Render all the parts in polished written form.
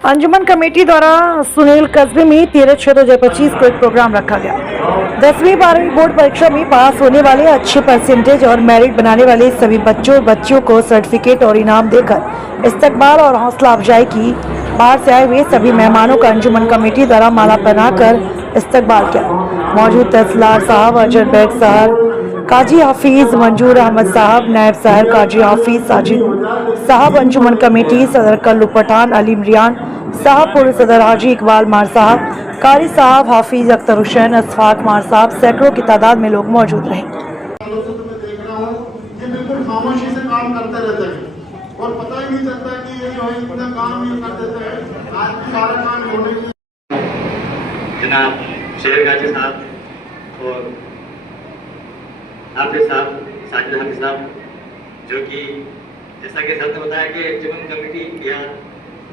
अंजुमन committee द्वारा सुनील कस्बे में 13/6/2025 को एक प्रोग्राम रखा गया। 10वीं 12वीं बोर्ड परीक्षा में पास होने वाले अच्छे परसेंटेज और मेरिट बनाने वाले सभी बच्चों और बच्चियों को सर्टिफिकेट और इनाम देकर इस्तकबाल और हौसला अफजाई की। बाहर से आए हुए सभी मेहमानों का अंजुमन कमेटी द्वारा माला पहनाकर इस्तकबाल किया। मौजूद तहसीलदार साहब अजहर बेग साहब, काजी हाफिज मंजूर अहमद साहब, नायब साहब काजी हाफिज साजिद साहब, अंजुमन कमेटी सदर कल्लू पठान अली इमरान साहब, पूर्व सदर हाजी इकबाल मार साहब, कारी साहब, हाफिज अख्तर हुसैन, अशफाक मार साहब, सैकड़ों की तादाद में लोग मौजूद रहे। बिल्कुल खामोशी से काम करते रहते हैं और पता ही नहीं चलता कि ये जो है इतना काम ये कर देते हैं। आज भी सारा काम होने की जनाब शेर गाजी साहब और हाफिज साहब, साजिद हाफिज साहब, जो कि जैसा कि सर ने बताया कि अंजुमन कमेटी या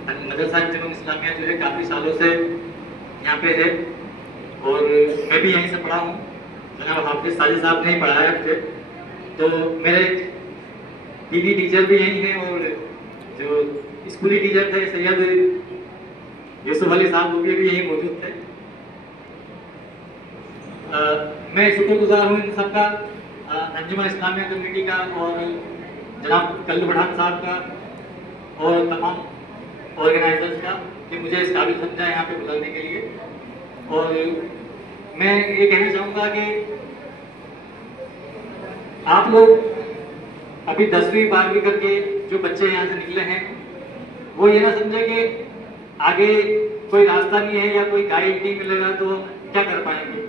मदरसा अंजुमन इस्लामिया जो है काफ़ी सालों से यहाँ पे है और मैं भी यहीं से पढ़ा हूँ। जनाब हाफिज साजिद साहब ने ही पढ़ाया मुझे, तो मेरे पीटी टीचर भी यहीं हैं और जो स्कूली टीचर थे सैयद यूसुफ अली साहब वो भी यहीं मौजूद थे। मैं शुक्रगुजार हूँ इन सबका, अंजुमन इस्लामिया कमेटी का और जनाब कल्लू पठान साहब का और तमाम ऑर्गेनाइजर्स का कि मुझे इस काबिल समझा यहाँ पे बुलाने के लिए। और मैं ये कहना चाहूँगा कि आप लोग अभी 10वीं 12वीं करके जो बच्चे यहाँ से निकले हैं वो ये ना समझे कि आगे कोई रास्ता नहीं है या कोई गाइड नहीं मिलेगा तो क्या कर पाएंगे।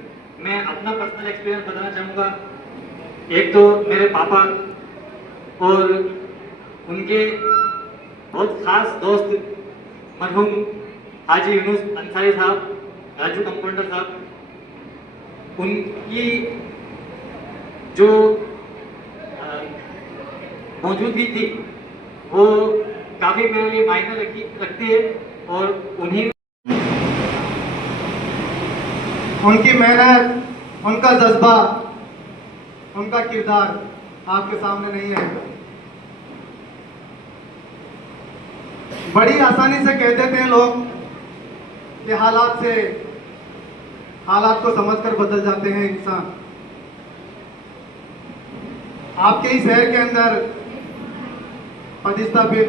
मैं अपना पर्सनल एक्सपीरियंस बताना चाहूँगा। एक तो मेरे पापा और उनके बहुत खास दोस्त मरहूम हाजी यूनुस अंसारी साहब, राजू कंपाउंडर साहब, उनकी जो मौजूदगी थी वो काफ़ी मेरे लिए मायने रखती है और उनकी मेहनत, उनका जज्बा, उनका किरदार आपके सामने नहीं आएगा। बड़ी आसानी से कह देते हैं लोग कि हालात को समझकर बदल जाते हैं इंसान। आपके ही शहर के अंदर पदस्थापित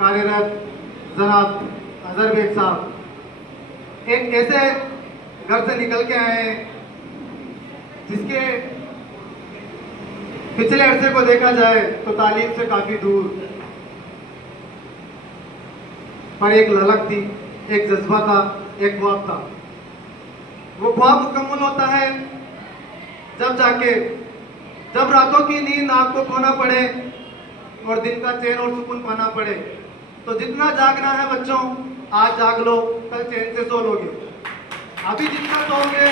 कार्यरत जनाब अजहर बेग साहब एक ऐसे घर से निकल के आए हैं जिसके पिछले अरसे को देखा जाए तो तालीम से काफी दूर, पर एक ललक थी, एक जज्बा था, एक ख्वाब था। वो ख्वाब मुकम्मल होता है जब रातों की नींद आपको खोना पड़े और दिन का चैन और सुकून पाना पड़े। तो जितना जागना है बच्चों, आज जाग लो, कल चैन से सो लोगे। अभी जितना सोओगे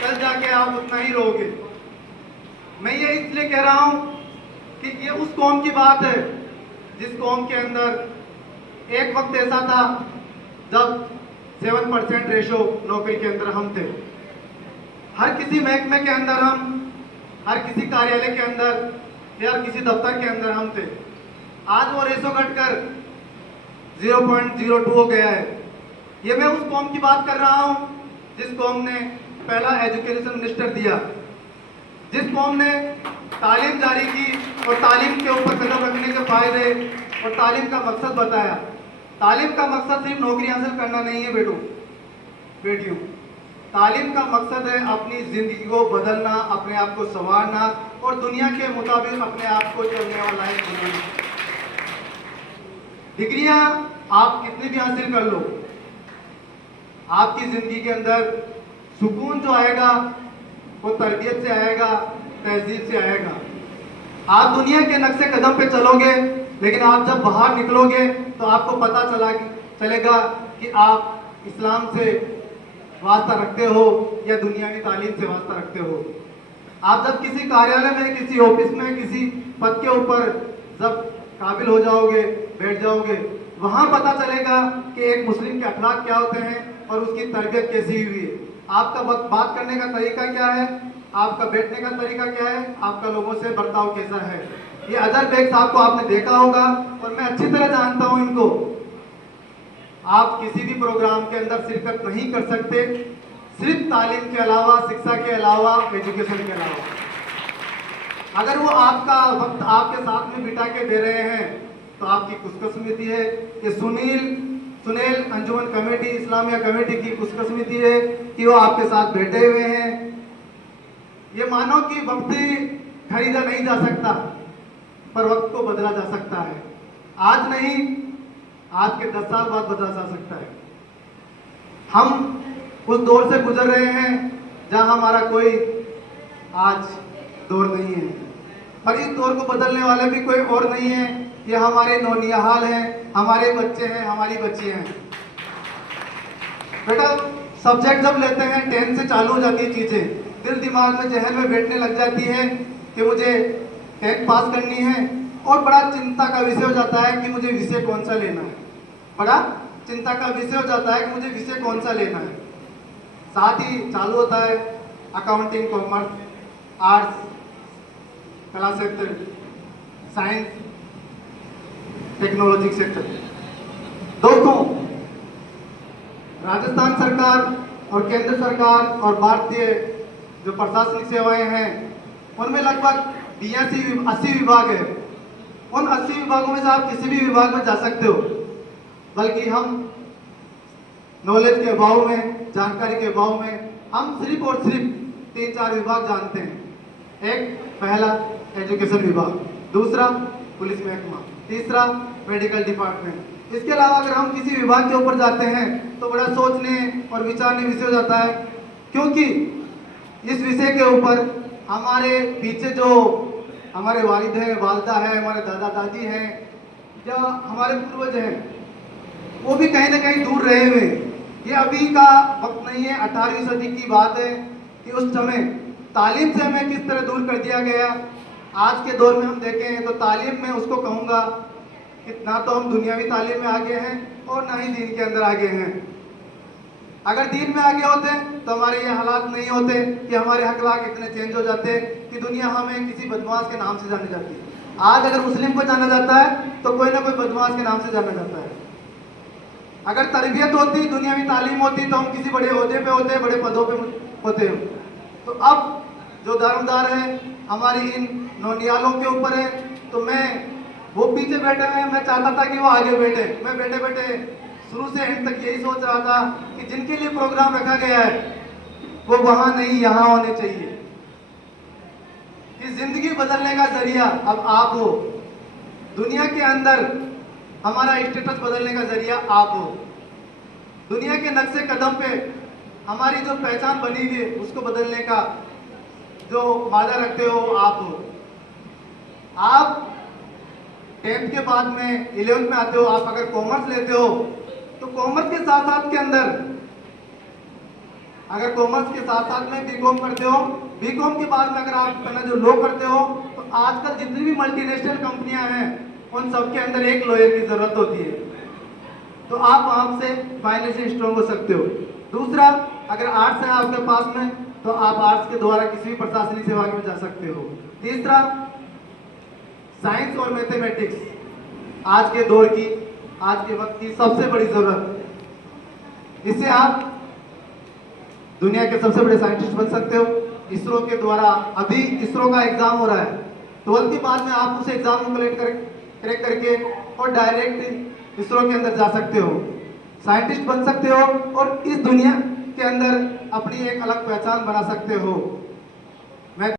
कल जाके आप उतना ही रोगे। मैं ये इसलिए कह रहा हूँ कि ये उस कौम की बात है जिस कौम के अंदर एक वक्त ऐसा था जब 7% रेशो नौकरी के अंदर हम थे। हर किसी महकमे के अंदर हम, हर किसी कार्यालय के अंदर या किसी दफ्तर के अंदर हम थे। आज वो रेशो घटकर 0.02 हो गया है। ये मैं उस कौम की बात कर रहा हूँ जिस कौम ने पहला एजुकेशन मिनिस्टर दिया, जिस कौम ने तालीम जारी की और तालीम के ऊपर कदम रखने के फायदे और तालीम का मकसद बताया। तालीम का मकसद सिर्फ नौकरी हासिल करना नहीं है बेटियों, तालीम का मकसद है अपनी जिंदगी को बदलना, अपने आप को संवारना और दुनिया के मुताबिक अपने आप को चलने वाला लायक बनाना। डिग्रियां आप कितनी भी हासिल कर लो, आपकी जिंदगी के अंदर सुकून जो आएगा वो तरबियत से आएगा, तहजीब से आएगा। आप दुनिया के नक्शे कदम पे चलोगे, लेकिन आप जब बाहर निकलोगे तो आपको पता चलेगा कि आप इस्लाम से वास्ता रखते हो या दुनियावी तालीम से वास्ता रखते हो। आप जब किसी कार्यालय में, किसी ऑफिस में, किसी पद के ऊपर जब काबिल हो जाओगे, बैठ जाओगे, वहां पता चलेगा कि एक मुस्लिम के अखलाक क्या होते हैं और उसकी तरबियत कैसी हुई है। आपका बात करने का तरीका क्या है, आपका बैठने का तरीका क्या है, आपका लोगों से बर्ताव कैसा है। ये अजहर बेग साहब को आपने देखा होगा और मैं अच्छी तरह जानता हूं इनको। आप किसी भी प्रोग्राम के अंदर शिरकत नहीं कर सकते, सिर्फ तालीम के अलावा, शिक्षा के अलावा, एजुकेशन के अलावा। अगर वो आपका वक्त आपके साथ में बिता के दे रहे हैं तो आपकी खुशकिस्मती है कि सुनील अंजुमन कमेटी, इस्लामिया कमेटी की खुशकिस्मती है कि वो आपके साथ बैठे हुए हैं। ये मानो कि वक्त खरीदा नहीं जा सकता, पर वक्त को बदला जा सकता है। आज नहीं, आज के 10 साल बाद बदला जा सकता है। हम उस दौर से गुजर रहे हैं जहां हमारा कोई आज दौर नहीं है, पर इस दौर को बदलने वाले भी कोई और नहीं है। ये हमारे नौनिहाल हैं, हमारे बच्चे हैं, हमारी बच्चियां हैं। बेटा, सब्जेक्ट जब लेते हैं 10 से चालू हो जाती है चीजें, दिल दिमाग में जहन में बैठने लग जाती है कि मुझे 10 पास करनी है, और बड़ा चिंता का विषय हो जाता है कि मुझे विषय कौन सा लेना है। बड़ा चिंता का विषय हो जाता है कि मुझे विषय कौन सा लेना है। साथ ही चालू होता है अकाउंटिंग, कॉमर्स, आर्ट्स, कला क्षेत्र, साइंस, टेक्नोलॉजी क्षेत्र। दोस्तों, राजस्थान सरकार और केंद्र सरकार और भारतीय जो प्रशासनिक सेवाएं हैं, उनमें लगभग 80 विभाग है। उन 80 विभागों में से आप किसी भी विभाग में जा सकते हो, बल्कि हम नॉलेज के अभाव में, जानकारी के अभाव में, हम सिर्फ और सिर्फ 3-4 विभाग जानते हैं। एक पहला एजुकेशन विभाग, दूसरा पुलिस महकमा, तीसरा मेडिकल डिपार्टमेंट। इसके अलावा अगर हम किसी विभाग के ऊपर जाते हैं तो बड़ा सोचने और विचारने विषय हो जाता है, क्योंकि इस विषय के ऊपर हमारे पीछे जो हमारे वालिद हैं, वालदा है, हमारे दादा दादी हैं, या हमारे पूर्वज हैं, वो भी कहीं ना कहीं दूर रहे हुए। ये अभी का वक्त नहीं है, 18वीं सदी की बात है कि उस समय तालीम से हमें किस तरह दूर कर दिया गया। आज के दौर में हम देखें तो तालीम में उसको कहूँगा कि ना तो हम दुनियावी तालीम में आगे हैं और ना ही दीन के अंदर आगे हैं। अगर दीन में आगे होते तो हमारे ये हालात नहीं होते कि हमारे अखलाक इतने चेंज हो जाते कि दुनिया हमें किसी बदमाश के नाम से जानी जाती है। आज अगर मुस्लिम को जाना जाता है तो कोई ना कोई बदमाश के नाम से जाना जाता है। अगर तरबियत होती, दुनियावी तालीम होती, तो हम किसी बड़े ओहदे पे होते, बड़े पदों पे होते। तो अब जो दारोमदार है हमारी इन नौनियालों के ऊपर है, तो मैं वो पीछे बैठे हुए, मैं चाहता था कि वो आगे बैठे। मैं बैठे बैठे शुरू से एंड तक यही सोच रहा था कि जिनके लिए प्रोग्राम रखा गया है वो वहां नहीं, यहां होने चाहिए। कि जिंदगी बदलने का जरिया अब आप हो, दुनिया के अंदर हमारा स्टेटस बदलने का जरिया आप हो, दुनिया के नक्शे कदम पे हमारी जो पहचान बनी हुई है उसको बदलने का जो वादा रखते हो आप हो। आप 10th के बाद में 11th में आते हो, आप अगर कॉमर्स लेते हो तो कॉमर्स के साथ साथ के अंदर अगर कॉमर्स के साथ साथ में बीकॉम करते हो, बीकॉम के बाद में अगर आप पहले जो लॉ करते हो, तो आजकल जितनी भी मल्टीनेशनल कंपनियां हैं उन सबके अंदर एक लॉयर की जरूरत होती है। तो आप वहां से फाइनेंशियल स्ट्रॉन्ग हो सकते हो। दूसरा, अगर आर्ट्स है आपके पास में तो आप आर्ट्स के द्वारा किसी भी प्रशासनिक सेवा में जा सकते हो। तीसरा, साइंस और मैथमेटिक्स आज के दौर की, आज के वक्त की सबसे बड़ी जरूरत। इससे आप दुनिया के सबसे बड़े साइंटिस्ट बन सकते हो। इसरो के द्वारा अभी इसरो का एग्जाम हो रहा है, 12th के बाद में आप उस एग्जाम को क्रैक करके और डायरेक्ट इसरो के अंदर जा सकते हो, साइंटिस्ट बन सकते हो और इस दुनिया के अंदर अपनी एक अलग पहचान बना सकते हो। मैं